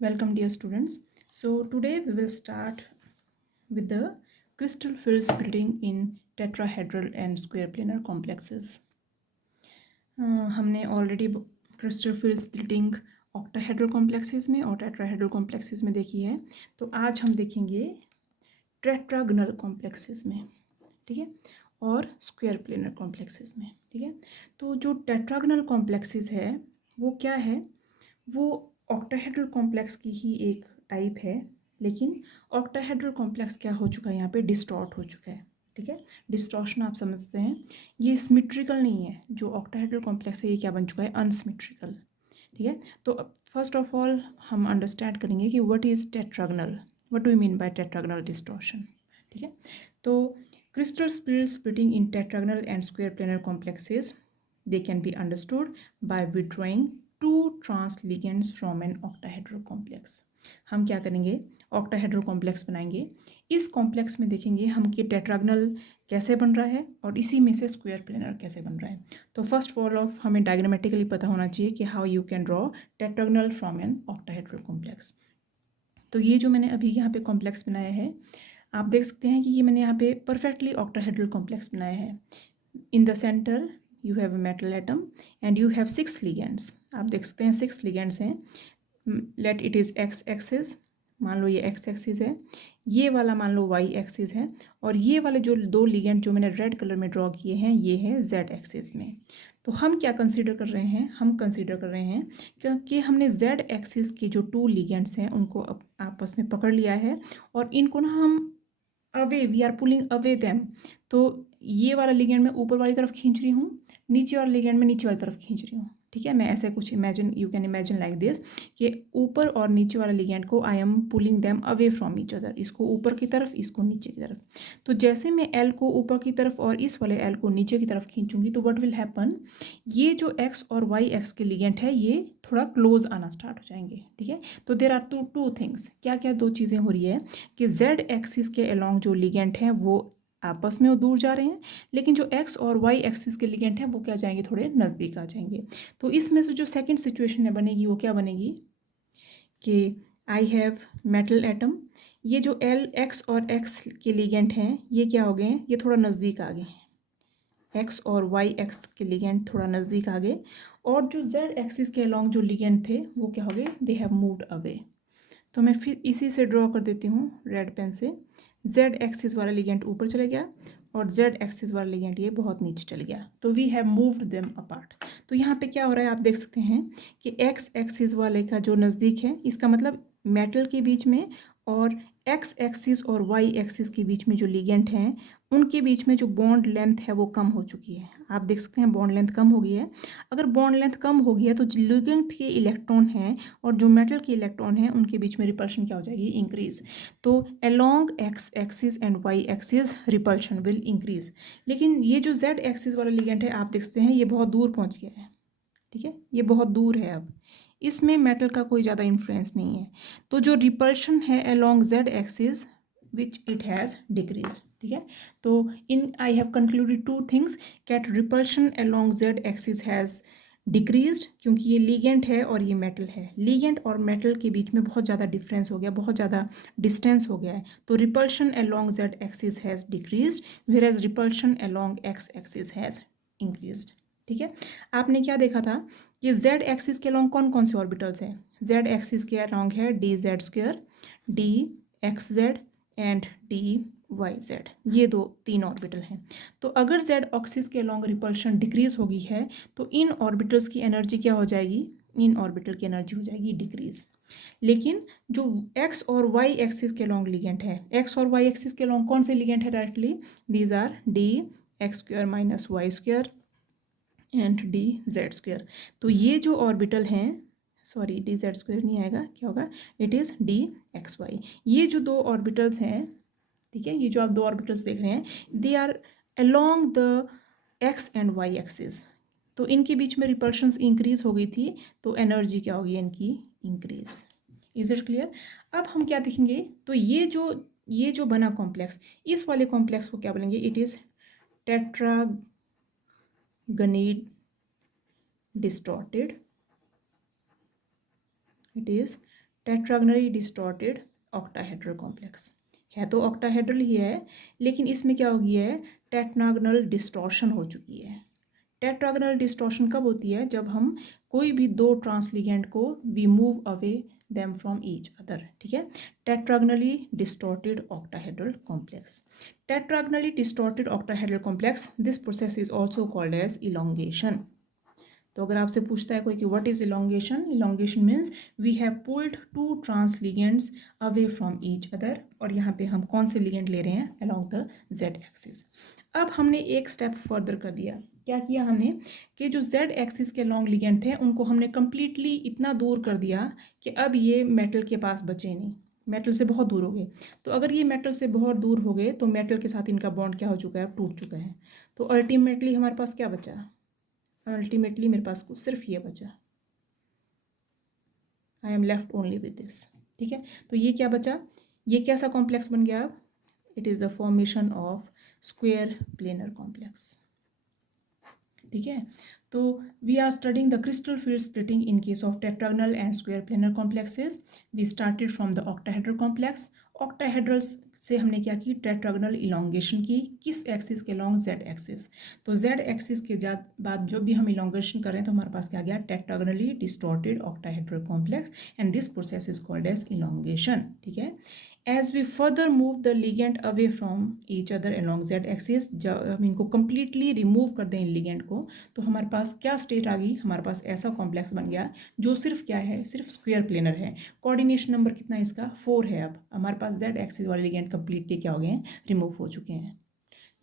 Welcome, dear students. So, today we will start with the crystal field splitting in tetrahedral and square planar complexes. हमने already crystal field splitting octahedral complexes में और tetrahedral complexes में देखी है। तो आज हम देखेंगे टेट्रागनल कॉम्प्लेक्सेस में, ठीक है, और स्क्वायर प्लेनर कॉम्प्लेक्सेस में, ठीक है। तो जो टेट्रागनल कॉम्प्लेक्सेस है वो क्या है, वो ऑक्टाहेड्रल कॉम्प्लेक्स की ही एक टाइप है, लेकिन ऑक्टाहेड्रल कॉम्प्लेक्स क्या हो चुका है, यहाँ पे डिस्टॉर्ट हो चुका है, ठीक है। डिस्टॉर्शन आप समझते हैं, ये सिमेट्रिकल नहीं है। जो ऑक्टाहेड्रल कॉम्प्लेक्स है ये क्या बन चुका है, अनसिमेट्रिकल, ठीक है। तो फर्स्ट ऑफ ऑल हम अंडरस्टैंड करेंगे कि what is tetragonal, what do you mean by tetragonal distortion, ठीक है। तो crystal field splitting in tetragonal and square planar complexes, they can be understood by withdrawing two trans ligands from an octahedral complex. हम क्या करेंगे, octahedral complex बनाएंगे। इस complex में देखेंगे हम कि टेट्रागनल कैसे बन रहा है और इसी में से स्क्वायर प्लेनर कैसे बन रहा है। तो फर्स्ट ऑफ ऑल हमें डायग्रामेटिकली पता होना चाहिए कि how you can draw tetragonal from an octahedral complex. तो ये जो मैंने अभी यहाँ पे कॉम्प्लेक्स बनाया है, आप देख सकते हैं कि ये मैंने यहाँ पे परफेक्टली ऑक्टाहेड्रल कॉम्प्लेक्स बनाया है। In the centre you have a metal atom and you have 6 ligands. आप देख सकते हैं 6 लिगेंड्स हैं। Let it is x axis, मान लो ये एक्स एक्सिस है, ये वाला मान लो वाई एक्सिस है, और ये वाले जो दो लिगेंड जो मैंने रेड कलर में ड्रॉ किए हैं ये है जेड एक्सिस में। तो हम क्या कंसीडर कर रहे हैं, हम कंसीडर कर रहे हैं क्योंकि हमने जेड एक्सिस के जो 2 लिगेंड्स हैं उनको आपस में पकड़ लिया है और इनको ना हम away, we are pulling away them. तो ये वाला लिगेंड मैं ऊपर वाली तरफ खींच रही हूँ, नीचे वाला लिगेंड मैं नीचे वाली तरफ खींच रही हूँ, ठीक है। मैं ऐसे कुछ imagine, you can imagine like this कि ऊपर और नीचे वाला लिगेंड को I am pulling them away from each other, इसको ऊपर की तरफ, इसको नीचे की तरफ। तो जैसे मैं एल को ऊपर की तरफ और इस वाले एल को नीचे की तरफ खींचूंगी तो व्हाट विल हैपन, ये जो एक्स और वाई एक्स के लिगेंड है ये थोड़ा क्लोज आना स्टार्ट हो जाएंगे, ठीक है। तो देर आर टू थिंग्स, क्या क्या दो चीज़ें हो रही है कि जेड एक्सिस के अलोंग जो लिगेंड हैं वो आपस में दूर जा रहे हैं, लेकिन जो एक्स और वाई एक्सिस के लिगेंड हैं वो क्या जाएंगे, थोड़े नज़दीक आ जाएंगे। तो इसमें से जो सेकंड सिचुएशन है बनेगी वो क्या बनेगी कि आई हैव मेटल एटम, ये जो एल एक्स और एक्स के लिगेंड हैं ये क्या हो गए हैं, ये थोड़ा नज़दीक आ गए हैं। एक्स और वाई एक्स के लिगेंड थोड़ा नज़दीक आ गए, और जो जेड एक्सिस के अलोंग जो लिगेंड थे वो क्या हो गए, दे हैव मूव्ड अवे। तो मैं फिर इसी से ड्रॉ कर देती हूँ रेड पेन से। जेड एक्सिस वाला लिगेंड ऊपर चले गया और जेड एक्सिस वाला लिगेंड ये बहुत नीचे चल गया, तो we have moved them apart. तो यहाँ पे क्या हो रहा है, आप देख सकते हैं कि एक्स एक्सिस वाले का जो नज़दीक है, इसका मतलब मेटल के बीच में और एक्स एक्सिस और वाई एक्सिस के बीच में जो लिगेंड हैं उनके बीच में जो बॉन्ड लेंथ है वो कम हो चुकी है। आप देख सकते हैं बॉन्ड लेंथ कम हो गई है। अगर बॉन्ड लेंथ कम हो गई है तो जो लिगेंड के इलेक्ट्रॉन हैं और जो मेटल के इलेक्ट्रॉन हैं उनके बीच में रिपल्शन क्या हो जाएगी, इंक्रीज। तो along X axis and Y axis repulsion will increase. लेकिन ये जो जेड एक्सिस वाला लिगेंड है आप देखते हैं ये बहुत दूर पहुंच गया है, ठीक है, ये बहुत दूर है। अब इसमें मेटल का कोई ज़्यादा इन्फ्लुएंस नहीं है, तो जो रिपल्शन है along Z axis which it has decrease, ठीक है। तो in I have concluded two things, cat repulsion along Z axis has decreased, क्योंकि ये लीगेंड है और ये मेटल है। लीगेंड और मेटल के बीच में बहुत ज़्यादा डिफरेंस हो गया, बहुत ज़्यादा डिस्टेंस हो गया है। तो repulsion along Z axis has decreased whereas repulsion along X axis has increased, ठीक है। आपने क्या देखा था कि जेड एक्सिस के अलोंग कौन कौन से ऑर्बिटल्स हैं, जेड एक्सिस के अलोंग है D Z square, D x Z and D Y Z, ये तीन ऑर्बिटल हैं। तो अगर जेड ऑक्सिस के अलोंग रिपल्शन डिक्रीज हो गई है तो इन ऑर्बिटल्स की एनर्जी क्या हो जाएगी, इन ऑर्बिटल की एनर्जी हो जाएगी डिक्रीज। लेकिन जो एक्स और वाई एक्सिस के अलोंग लिगेंड है, एक्स और वाई एक्सिस के अलोंग कौन से लिगेंड है directly, these are D X square minus Y square and D Z square. तो ये जो ऑर्बिटल हैं, सॉरी डी जेड स्क्वायर नहीं आएगा, क्या होगा, it is D x Y. ये जो दो ऑर्बिटल्स हैं, ठीक है, ये जो आप दो ऑर्बिटल्स देख रहे हैं they are along the X and Y axis. तो इनके बीच में रिपल्शंस इंक्रीज हो गई थी, तो एनर्जी क्या होगी इनकी, इंक्रीज। Is it clear. अब हम क्या देखेंगे, तो ये जो बना कॉम्प्लेक्स, इस वाले कॉम्प्लेक्स को क्या बोलेंगे, it is tetragonal distorted, it is tetragonally distorted octahedral complex है, तो ऑक्टाहेड्रल ही है, लेकिन इसमें क्या हो गया है, टेट्रागनल डिस्टॉर्शन हो चुकी है। टेट्रागनल डिस्टॉर्शन कब होती है, जब हम कोई भी दो ट्रांसलिगेंट को we move away them from each other, ठीक है। Tetragonally distorted octahedral complex, tetragonally distorted octahedral complex, this process is also called as elongation. तो अगर आपसे पूछता है कोई कि what is elongation, elongation means we have pulled two trans ligands away from each other, और यहाँ पे हम कौन से लिगेंड ले रहे हैं, अलोंग द जेड एक्सिस। अब हमने एक स्टेप फर्दर कर दिया, क्या किया हमने कि जो जेड एक्सिस के लॉन्ग लिगेंड थे उनको हमने कम्प्लीटली इतना दूर कर दिया कि अब ये मेटल के पास बचे नहीं, मेटल से बहुत दूर हो गए। तो अगर ये मेटल से बहुत दूर हो गए तो मेटल के साथ इनका बॉन्ड क्या हो चुका है, टूट चुका है। तो अल्टीमेटली हमारे पास क्या बचा, अल्टीमेटली मेरे पास को सिर्फ ये बचा, I am left only with this, ठीक है। तो ये क्या बचा, ये कैसा कॉम्प्लेक्स बन गया, अब it is the formation of square planar complex, ठीक है। तो we are studying the crystal field splitting in case of tetragonal and square planar complexes. We started from the octahedral complex, octahedrals से हमने क्या की, टेट्रागनल इलोंगेशन की, किस axis के लॉन्ग, जेड एक्सिस। तो जेड एक्सिस के बाद जब भी हम इलोंगेशन करें तो हमारे पास क्या गया, tetragonally distorted octahedral complex, and this process is called as elongation, ठीक है। As we further move the ligand away from each other along Z axis, जब हम इनको कंप्लीटली रिमूव कर दें इन लिगेंड को, तो हमारे पास क्या स्टेट आ गई, हमारे पास ऐसा कॉम्प्लेक्स बन गया जो सिर्फ क्या है, सिर्फ स्क्वायर प्लेनर है। कोऑर्डिनेशन नंबर कितना है इसका, 4 है। अब हमारे पास जेड एक्सिस वाले लिगेंड कंप्लीटली क्या हो गए हैं, रिमूव हो चुके हैं।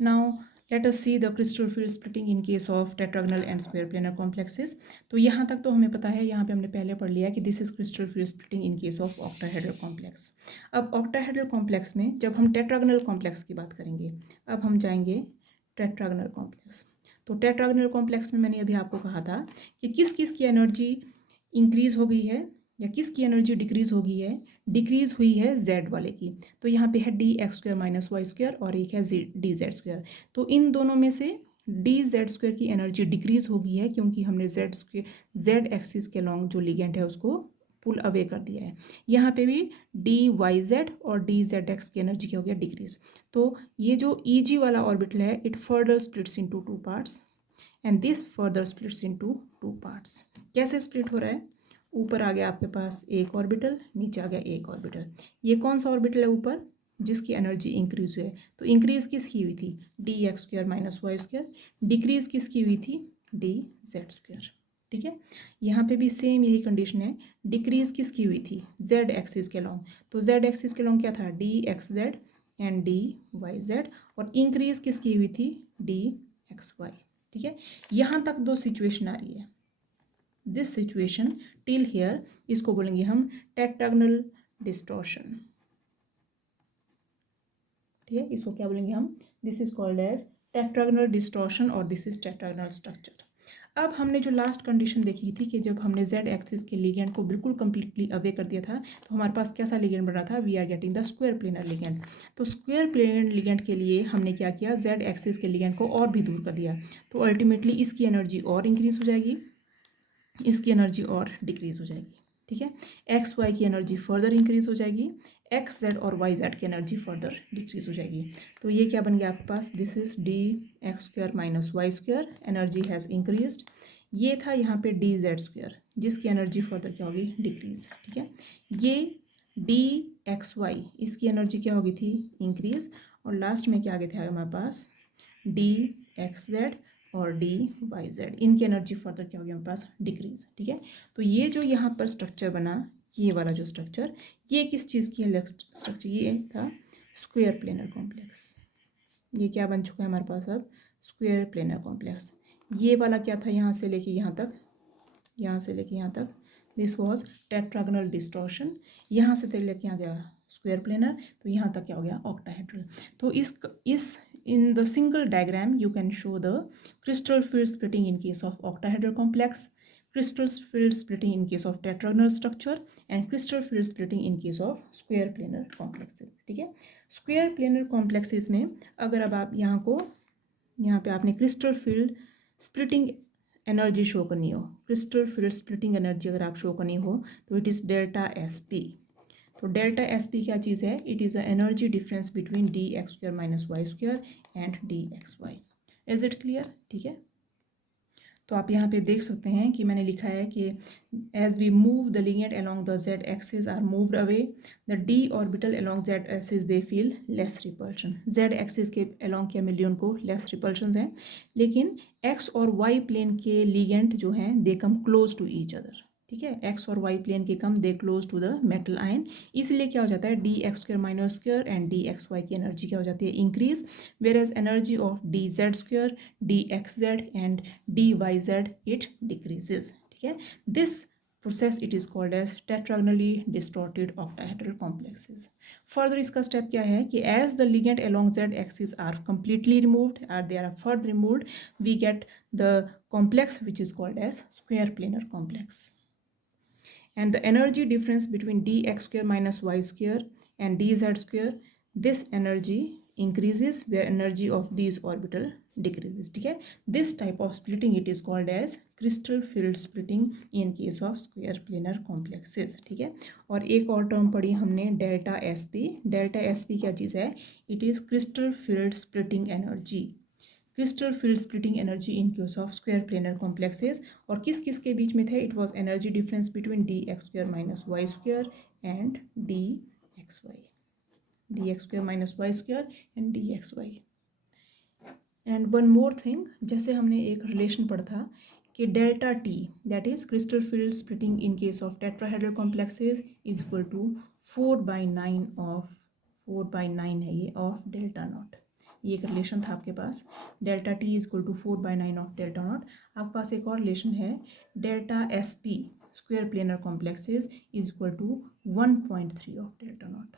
Now let us see the crystal field splitting in case of tetragonal and square planar complexes। तो यहाँ तक तो हमें पता है, यहाँ पे हमने पहले पढ़ लिया कि this is crystal field splitting in case of octahedral complex. अब ऑक्टाहेड्रल कॉम्प्लेक्स में जब हम टेट्रागोनल कॉम्प्लेक्स की बात करेंगे, अब हम जाएंगे टेट्रागोनल कॉम्प्लेक्स। तो टेट्रागोनल कॉम्प्लेक्स में मैंने अभी आपको कहा था कि किस किस की एनर्जी इंक्रीज हो गई है या किसकी एनर्जी डिक्रीज हो गई है, डिक्रीज हुई है जेड वाले की। तो यहाँ पे है D X square minus Y square और एक है डी जेड स्क्वायर। तो इन दोनों में से डी जेड स्क्वायर की एनर्जी डिक्रीज हो गई है क्योंकि हमने जेड एक्सिस के लॉन्ग जो लिगेंड है उसको पुल अवे कर दिया है। यहाँ पे भी डी वाई जेड और डी जेड एक्स की एनर्जी क्या हो गया, डिक्रीज। तो ये जो ई जी वाला ऑर्बिटल है, it further splits into 2 parts and this further splits into 2 parts. कैसे स्प्लिट हो रहा है, ऊपर आ गया आपके पास एक ऑर्बिटल, नीचे आ गया एक ऑर्बिटल। ये कौन सा ऑर्बिटल है ऊपर, जिसकी एनर्जी इंक्रीज हुई है। तो इंक्रीज किसकी हुई थी, D X square minus Y square. Decrease किसकी हुई थी, डी जेड स्क्वायर, ठीक है। यहाँ पे भी सेम यही कंडीशन है, डिक्रीज किसकी हुई थी, जेड एक्सिस के लॉन्ग। तो जेड एक्सिस के लॉन्ग क्या था, D x Z and D Y Z, और इंक्रीज किसकी हुई थी, डी एक्स वाई, ठीक है। यहाँ तक दो सिचुएशन आ रही है, दिस सिचुएशन टिल हियर, इसको बोलेंगे हम टेट्रागोनल डिस्टॉर्शन, ठीक है। इसको क्या बोलेंगे हम, this is called as tetragonal distortion और दिस इज टेट्रागोनल स्ट्रक्चर। अब हमने जो लास्ट कंडीशन देखी थी कि जब हमने जेड एक्सिस के लिगेंड को बिल्कुल कंप्लीटली अवे कर दिया था तो हमारे पास कैसा लिगेंड बना था, we are getting the square planar ligand. तो स्क्वायर प्लेनर लिगेंड के लिए हमने क्या किया, जेड एक्सिस के लिगेंड को और भी दूर कर दिया। तो अल्टीमेटली इसकी एनर्जी और इंक्रीज हो जाएगी, इसकी एनर्जी और डिक्रीज हो जाएगी, ठीक है। एक्स वाई की एनर्जी फर्दर इंक्रीज हो जाएगी, एक्स जेड और वाई जेड की एनर्जी फर्दर डिक्रीज हो जाएगी। तो ये क्या बन गया आपके पास, this is D X square minus Y square, energy has increase. ये था यहाँ पे डी जेड स्क्वायर जिसकी एनर्जी फर्दर क्या होगी, डिक्रीज, ठीक है। ये डी एक्स वाई, इसकी एनर्जी क्या होगी थी, इंक्रीज। और लास्ट में क्या आगे थे हमारे पास, डी एक्स जेड और डी वाई जेड, इनकी एनर्जी फर्दर क्या होगी हमारे पास, डिक्रीज, ठीक है। तो ये जो यहाँ पर स्ट्रक्चर बना, ये वाला जो स्ट्रक्चर, ये किस चीज़ की है स्ट्रक्चर, ये था स्क्वायर प्लेनर कॉम्प्लेक्स। ये क्या बन चुका है हमारे पास अब, स्क्वायर प्लेनर कॉम्प्लेक्स। ये वाला क्या था, यहाँ से लेके यहाँ तक, यहाँ से लेके यहाँ तक दिस वॉज टेट्रागोनल डिस्टॉर्शन। यहाँ से लेके यहाँ गया स्क्वायर प्लेनर, तो यहाँ तक क्या हो गया, ऑक्टाहेड्रल। तो इस in the single diagram you can show the crystal field splitting in case of octahedral complex, crystal field splitting in case of tetragonal structure and crystal field splitting in case of square planar complexes, ठीक है। square planar complexes में अगर अब आप यहाँ पे आपने crystal field splitting energy show करनी हो, क्रिस्टल फील्ड स्प्लिटिंग एनर्जी अगर आप शो करनी हो तो it is delta S P. तो डेल्टा एस पी क्या चीज़ है? It is a energy difference between D x square minus Y square and D x Y. Is it clear? ठीक है, तो आप यहाँ पे देख सकते हैं कि मैंने लिखा है कि as we move the ligand along the z axis are moved away, the d orbital along z axis they feel less repulsion. z axis के along क्या मिली उनको लेस रिपल्शन है, लेकिन x और y प्लेन के लिगेंड जो हैं they come close to each other. ठीक है, x और y प्लेन के come they close to the metal ion, इसलिए क्या हो जाता है D x square minus square and D x Y की एनर्जी क्या हो जाती है? Increase. Whereas energy of d z square, d x Z and D Y z it decreases. ठीक है, this process it is called as tetragonally distorted octahedral complexes. Further इसका step क्या है कि as the ligand along z axis are completely removed or they are further removed, we get the complex which is called as square planar complex. And the energy difference between dx square minus y square and dz square, this energy increases where energy of these orbital decreases. ठीक है, this type of splitting it is called as crystal field splitting in case of square planar complexes. ठीक है, और एक और term पढ़ी हमने delta S P. Delta S P क्या चीज़ है? It is crystal field splitting energy. Crystal field splitting energy in case of square planar complexes, और किस किस के बीच में थे? It was energy difference between D X square minus Y square and D x Y, D X square minus Y square and D x Y. And one more thing, जैसे हमने एक रिलेशन पढ़ा था कि delta T that is crystal field splitting in case of tetrahedral complexes is equal to 4/9 of 4/9 है ये of delta not. ये एक रिलेशन था आपके पास, delta t is equal to 4/9 of delta nought. आपके पास एक और रिलेशन है, delta S p square planar complexes is equal to 1.3 of delta nought.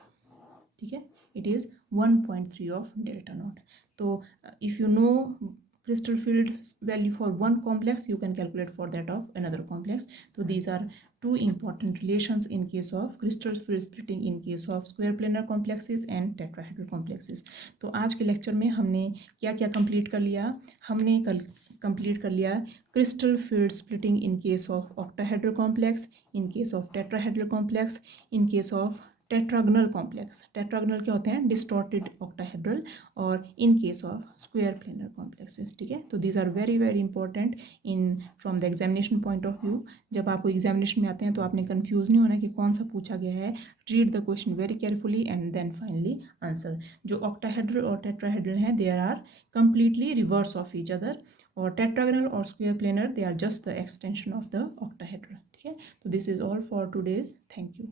ठीक है, it is 1.3 of delta nought. तो if you know crystal field value for one complex, you can calculate for that of another complex. So these are two important relations in case of crystal field splitting in case of square planar complexes and tetrahedral complexes. तो आज के lecture में हमने क्या क्या complete कर लिया? हमने कल कंप्लीट कर लिया crystal field splitting in case of octahedral complex, in case of tetrahedral complex, in case of tetragonal complex. Tetragonal क्या होते हैं? डिस्टॉर्टेड ऑक्टाहेड्रल, और in case of square planar complexes. ठीक है, तो these are very very important in from the examination point of view. जब आपको examination में आते हैं तो आपने कंफ्यूज नहीं होना कि कौन सा पूछा गया है। Read the question very carefully and then finally answer. जो ऑक्टाहेड्रल और टेट्राहेड्रल हैं there are completely reverse of each other, और टेट्रागनल और square planar they are just the extension of the octahedral. ठीक है, तो this is all for today's. Thank you.